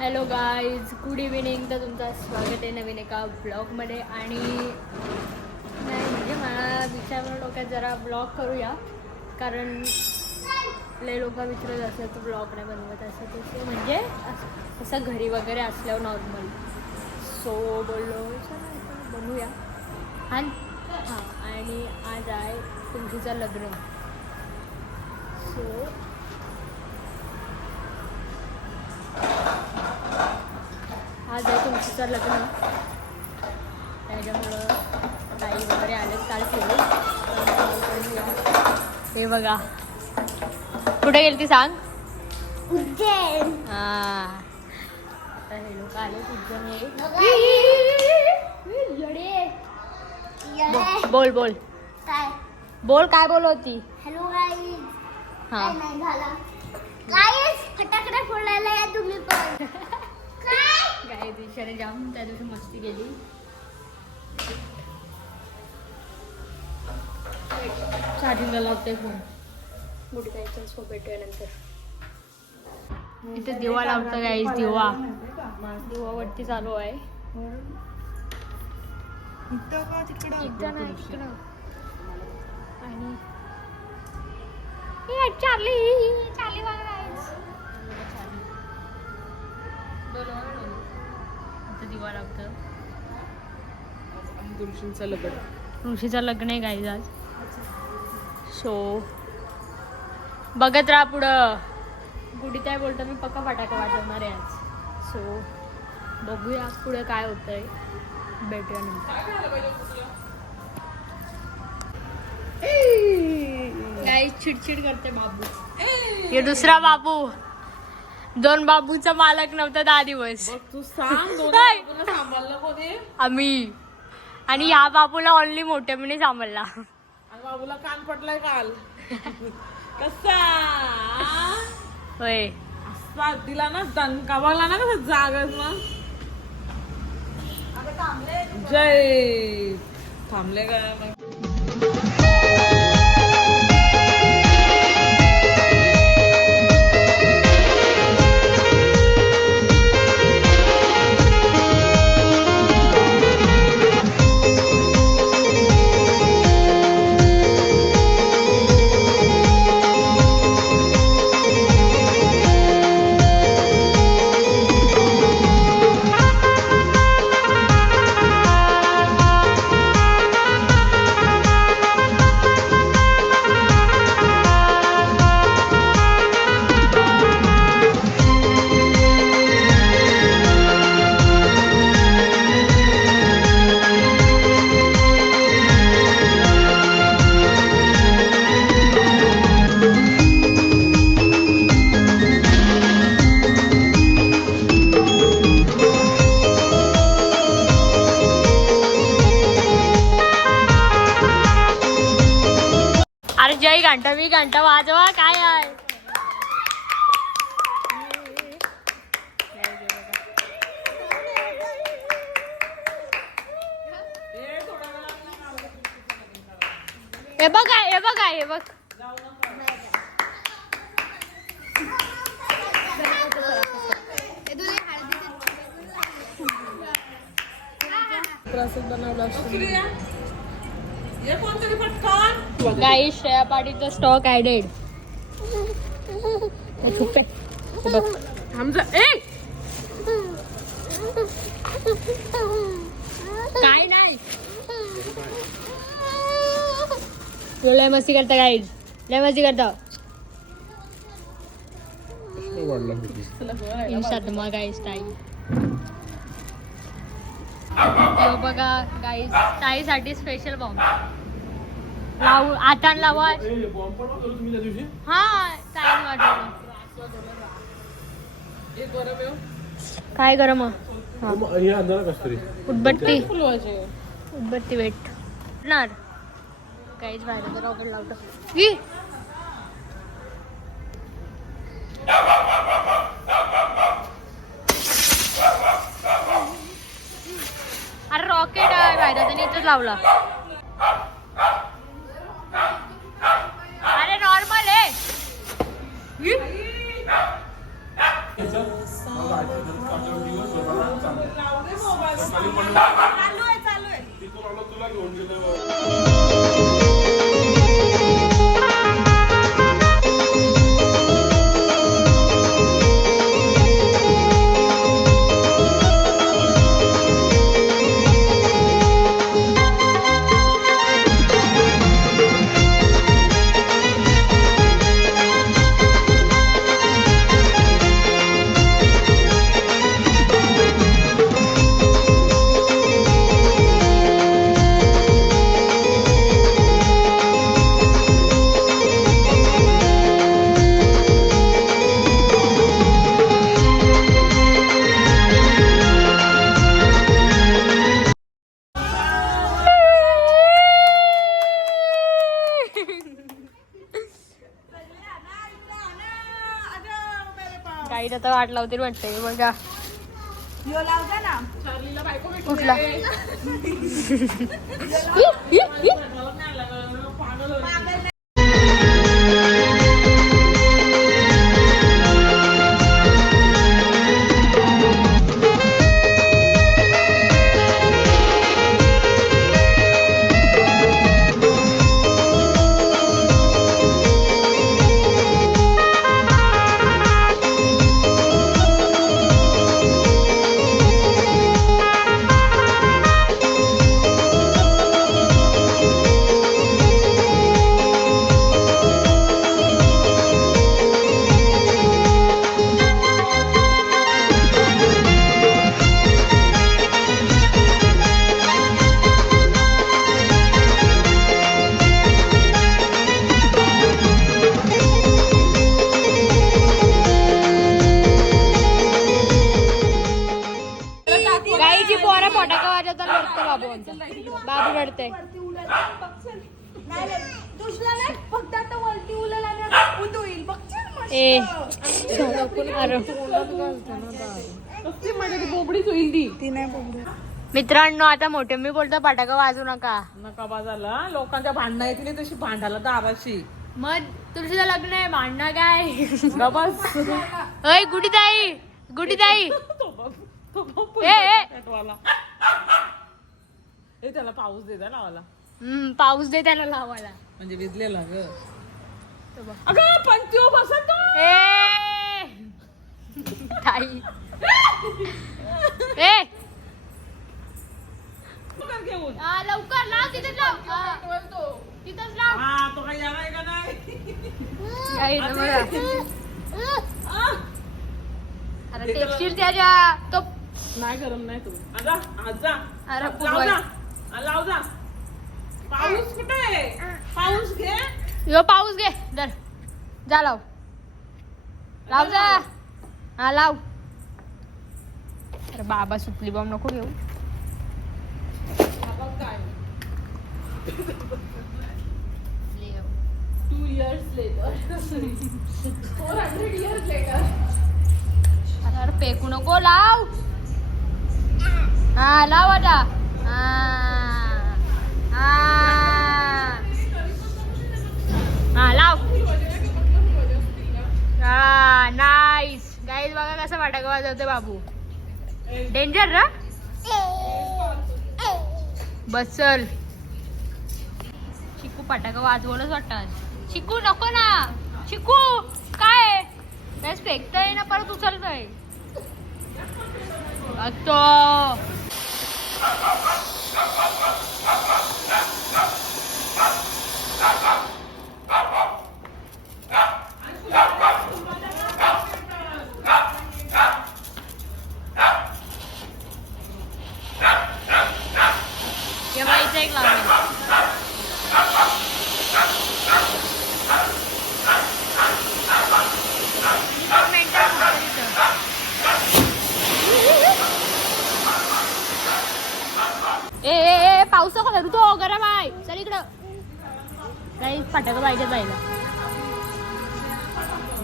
Hello guys, good evening. तर तुमचं स्वागत आहे नवीन एका ब्लॉगमध्ये. आणि नाही म्हणजे मला विचार डोक्यात जरा ब्लॉग करूया, कारण लय लोक विचारत असतात तर ब्लॉग नाही बनवत असं तसं, म्हणजे असं घरी वगैरे असल्यावर नॉर्मल. सो बोललो चला बनवूया. हां आणि आज आहे तुमचं लग्न. सो आज आहे तुमचं लग्न, त्याच्यामुळं ताई वगैरे आलेत काल फिरून. हे बघा कुठे गेली ती सांग. उज्जैन. हां तर हे लोक आले उज्जैनवरून. बोल बोल काय बोल काय बोल होती. Hello guys. हां नाही झाला गाईज, फटाकडे फोडायला या तुम्ही पण. काय काय दिवसाने जाम त्या दिवशी मस्ती केली. चार्जिंगला लावते फोन. मोठी काहीच भेटूया नंतर. इथे दिवा लावतं गाईज. दिवा दिवावरती चालू आहे. इथं नाही इकडं. आणि चार्ली चार्ली बघा गाईज. दिवा लावतं. ऋषीचं लग्न आहे गाईज आज. सो बघत राहा पुढं. गुढी काय बोलतं मी पक्का फटाका वाजवणार आहे आज. सो बघूया पुढे काय होतंय. भेटूया नंतर. गाईज चिडचिड करते बाबू. हे दुसरा बाबू. 2 बाबूचा मालक नव्हता 10 दिवस. तू सांग आम्ही. आणि या बाबूला ओनली मोठ्या मुली सांभाळला. आणि बाबूला कान पडलाय काल. कसा होय असा दिला ना दणका बघला ना कसा जागच मग. जय थांबले का. अरे जय घंटा मी घंटा वाजवा काय आहे. हे बघ हे बघ हे बघ. गाई श्रेया पाटीलचा स्टॉक ऍडेड. काय नाही लय मस्ती करता गाईज. लय मस्ती करता. इंस्टात मग गाईज टाई बघा गाईज. टाईसाठी स्पेशल बॉम्ब लावू आता लावा. हा काय वाटलं काय गरम. उदबत्ती उदबत्ती भेटणार काहीच बाहेर रॉकेट लावतो. अरे रॉकेट आहे बाहेर त्याने इथंच लावला. अरे नॉर्मल आहे. चालू आहे तुला घेऊन गेलो काही आता वाट लावते वाटतंय बघा. यो लावता ना चार्लीला बायको भेटली. कुठला? गाईची पोरं फटाका वाजवता रडतो बाबू आमचा. बाबू रडतय. ए अरे बोबडीच होईल ती नाही बोबडी. मित्रांनो आता मोठे मी बोलतो फटाका वाजू नका. नका बाजाला लोकांच्या भांडणं येतील तशी भांडायला दाराशी. मग तुळशीचं लग्न आहे भांडणं काय. गबस अय गुडीताई गुडीताई ए त्याला पाऊस दे द्या लावाला. पाऊस दे त्याला लावायला. म्हणजे भिजलेला ग. अगं पण त्यो बसत ए ताई ए घेऊन लवकर लाव तिथेच लाव. तिथेच लाव. हा तो काही याला आहे का नाही. अरे टेक्स्टील त्याच्या तो नाही गरम नाही तू आजा आजा अरे लाव जा लाव जा. पाऊस कुठे आहे. पाऊस घे. यो पाऊस घे दर जा लाव लाव जा. हा लाव. अरे बाबा सुटली बॉम्ब नको घेऊ. काय 2 years later 400 years later. अरे फेकू नको लाव. हा लाव आता. हा लाव. हा नाईस. गाईज बघा कसं फटाका वाजवते बाबू. डेंजर ना. बस चल. चिकू फटाका वाजवलंच वाटत. चिकू नको ना. चिकू काय बस फेकतय ना परत उचलतय. तो इथे एक लावले. ए पाऊस नको धरू तो गरम आहे. चल इकडं काही फटाका पाहिजे जायला.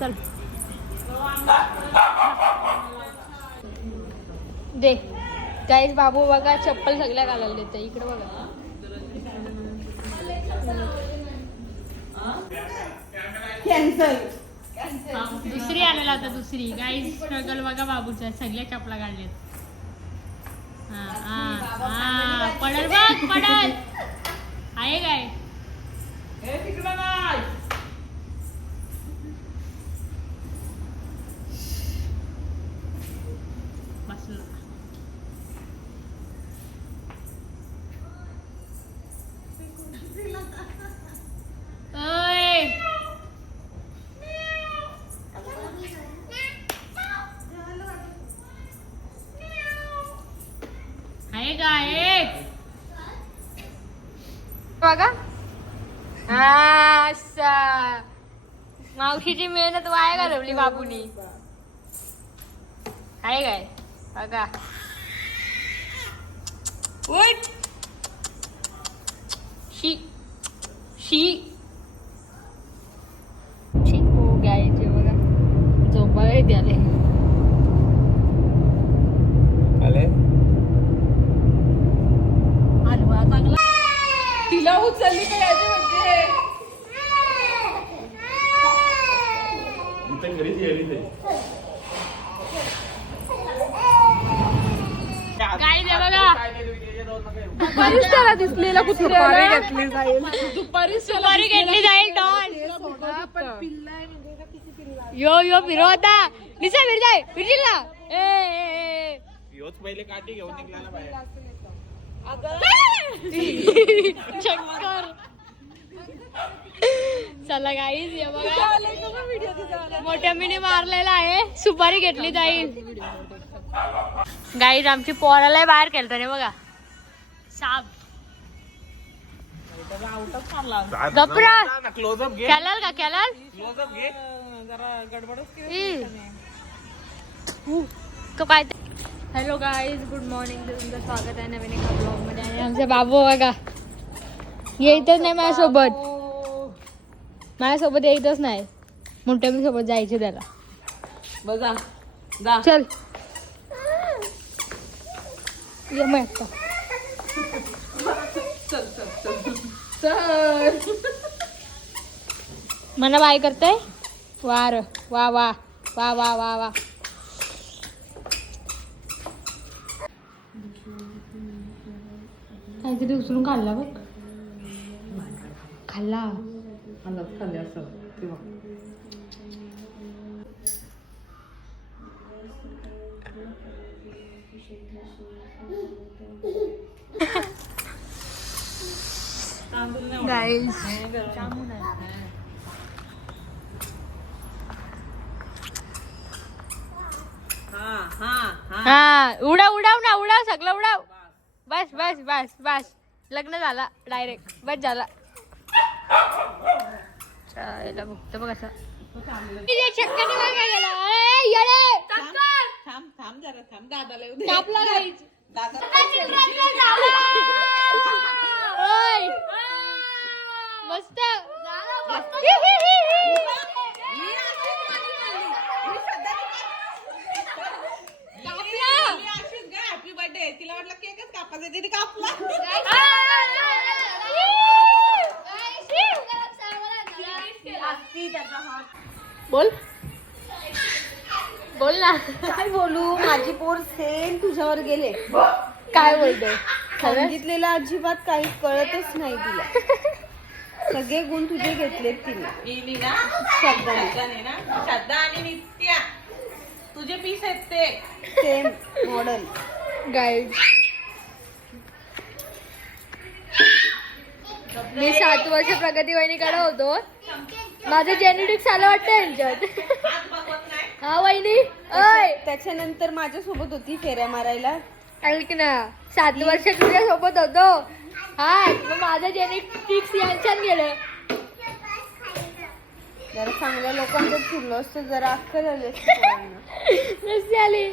चल दे. गाईस बाबू बघा चप्पल सगळ्या घालायला देते. इकडे बघा दुसरी आणायला आता दुसरी. गाईस स्ट्रगल बघा बाबूचा. सगळ्या चपला काढल्यात. पडल बघ पडल. आहे काय हे तिकडं नाही. बसला. ओय आहे काय बघा. अच्छा मावशीची मेहनत वाया घालवली बाबूनी. आहे काय बघा. उठ. शी शी हो गायचे बघा. झोपायला येते आले. हलवा चांगला. तिला उचलली का याची म्हणजे इथं घरीच येईल ते. काय दे बघा. दुपारीच त्याला दिसलेला कुत्र्याला. दुपारीच सुपारी घेतली जाईल डॉन. यो यो फिरवता निसा फिर जाय फिरशील ना. ए ह्योच पहिले काठी घेऊन निघला ना बाहेर. चक्कर. चला गाईज ये बघा. मोठ्या मिनी मारलेला आहे. सुपारी घेतली जाईल. गाईज आमची पोराला बाहेर केलं रे बघा. साप गपरा क्लोजअप घे. खेळाल का खेळाल. क्लोजअप घे. जरा गडबडच तो काय. Hello guys good morning. तुमचं स्वागत आहे नवीन एका ब्लॉग मध्ये. आणि आमचा बाबू बघा येतच नाही माझ्यासोबत. माझ्यासोबत येतच नाही. मोठ्या मी सोबत जायचे त्याला. बघा जा. चल ये मग आता. चल चल चल चल. मला बाय करताय. वार वा वा वा वा वा वा. काहीतरी उचलून खाल्ला बघ. खाल्ला. खाली असं ते बघ. गाईज हा उडाव उडाव ना उडाव सगळं उडाव. बस बस बस बस. लग्न झाला डायरेक्ट. बस झाला. चायला बघतो बघ असं. चक्कर काय गेला. थांब थांब जरा थांब. दादाला येऊ कापला गाईज. दादा ओय मस्त. Happy birthday. तिला वाटलं केकच कापायचा तिने कापला. बोल बोल ना. काय बोलू. माझी पोर सेम तुझ्यावर गेले. काय बोलतोय. सांगितलेलं अजिबात काही कळतच नाही तिला. सगळे गुण तुझे घेतलेत तिने. गेली ना शब्दाने. श्रद्धाने ना. श्रद्धा आणि नित्या तुझे पीस आहेत ते. Same model. गाईड मी 7 वर्ष प्रगती वहिनीकडे होतो. माझं जेनेटिक्स आलं वाटतं यांच्यात. हात बघवत नाही. हा वहिनी. ओय त्याच्यानंतर माझ्या सोबत होती फेऱ्या मारायला. ऐक ना 7 वर्ष तुझ्या सोबत होतो. हा मग माझं जेनेटिक्स यांच्यात गेलं. जरा चांगल्या लोकांकडे फिरलो असतो जरा अक्कल आली असती पोरांना. नसती आली.